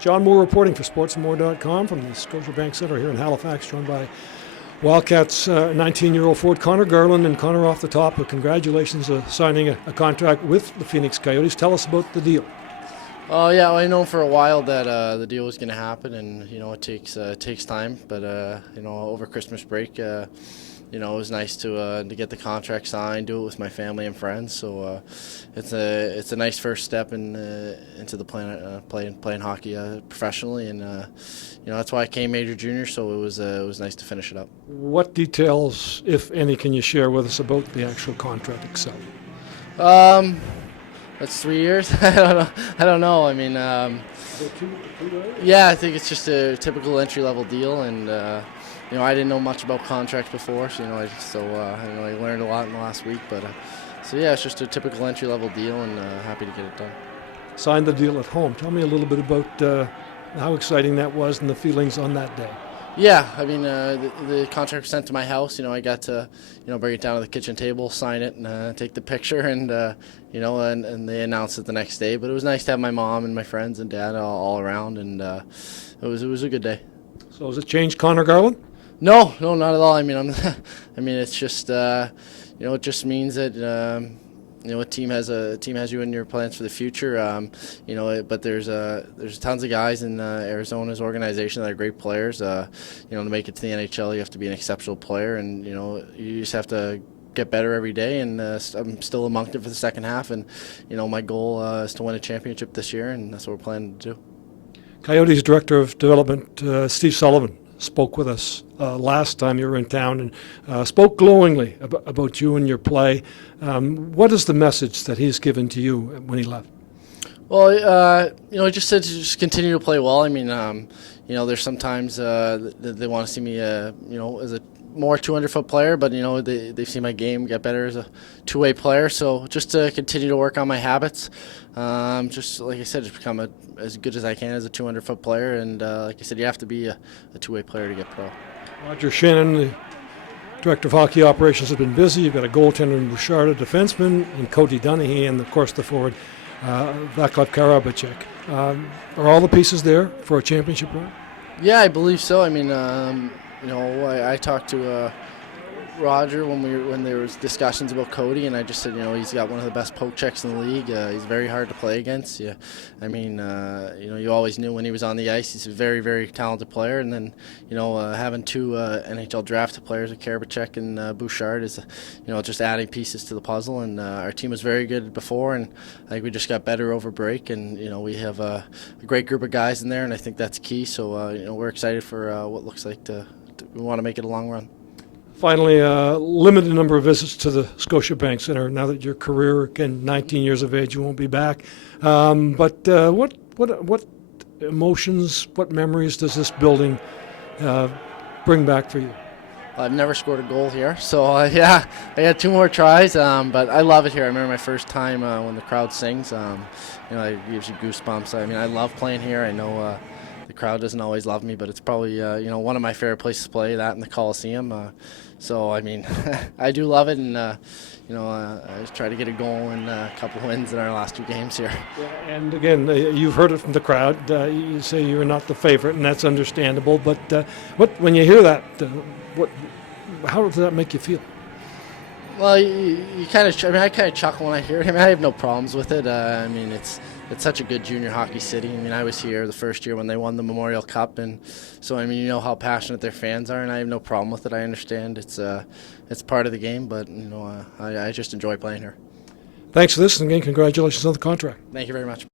John Moore reporting for sportsandmore.com from the Scotiabank Centre here in Halifax, joined by Wildcats 19-year-old forward Conor Garland. And Conor, off the top, congratulations signing a contract with the Phoenix Coyotes. Tell us about the deal. Oh yeah, well, I know for a while that the deal was going to happen, and it takes time. But over Christmas break, it was nice to get the contract signed, do it with my family and friends. So it's a nice first step into the playing hockey professionally, and that's why I came major junior. So it was nice to finish it up. What details, if any, can you share with us about the actual contract itself? That's 3 years. I don't know. I mean, yeah, I think it's just a typical entry-level deal, and I didn't know much about contracts before, so I learned a lot in the last week. But it's just a typical entry-level deal, and happy to get it done. Signed the deal at home. Tell me a little bit about how exciting that was and the feelings on that day. Yeah, I mean, the contract was sent to my house. I got to, bring it down to the kitchen table, sign it, and take the picture, and and they announced it the next day. But it was nice to have my mom and my friends and dad all around, and it was a good day. So has it changed Conor Garland? No, not at all. I mean, it's just, it just means that. A team has you in your plans for the future. But there's tons of guys in Arizona's organization that are great players. To make it to the NHL, you have to be an exceptional player, and you just have to get better every day. And I'm still in Moncton for the second half, and my goal is to win a championship this year, and that's what we're planning to do. Coyotes Director of Development Steve Sullivan spoke with us last time you were in town and spoke glowingly about you and your play. What is the message that he's given to you when he left? Well, he just said to just continue to play well. I mean, there's sometimes they want to see me, as a more 200-foot player, but they've seen my game get better as a two-way player. So just to continue to work on my habits, just like I said, just become as good as I can as a 200-foot player. And like I said, you have to be a two-way player to get pro. Roger Shannon, the Director of Hockey Operations, has been busy. You've got a goaltender in Bouchard, a defenseman, and Cody Dunahee, and of course the forward Vaclav Karabacek. Are all the pieces there for a championship run? Yeah, I believe so. I mean, I talked to Roger when there was discussions about Cody, and I just said, he's got one of the best poke checks in the league. He's very hard to play against. Yeah, I mean, you always knew when he was on the ice, he's a very, very talented player. And then, having two NHL drafted players, like Karabacek and Bouchard, is, just adding pieces to the puzzle. And our team was very good before, and I think we just got better over break. And we have a great group of guys in there, and I think that's key. So we're excited for what looks like we want to make it a long run. Finally, limited number of visits to the Scotiabank Centre. Now that your career, again, 19 years of age, you won't be back. But what emotions, what memories does this building bring back for you? I've never scored a goal here, so I got 2 more tries. But I love it here. I remember my first time when the crowd sings. It gives you goosebumps. I mean, I love playing here. I know the crowd doesn't always love me, but it's probably one of my favorite places to play. That in the Coliseum. So I mean, I do love it, and I try to get a goal and a couple wins in our last 2 games here. Yeah, and again, you've heard it from the crowd. You say you're not the favorite, and that's understandable. But when you hear that, how does that make you feel? Well, I kind of chuckle when I hear it. I mean, I have no problems with it. I mean, it's such a good junior hockey city. I mean, I was here the first year when they won the Memorial Cup, and so I mean, you know how passionate their fans are, and I have no problem with it. I understand it's part of the game, but I just enjoy playing here. Thanks for this, and again, congratulations on the contract. Thank you very much.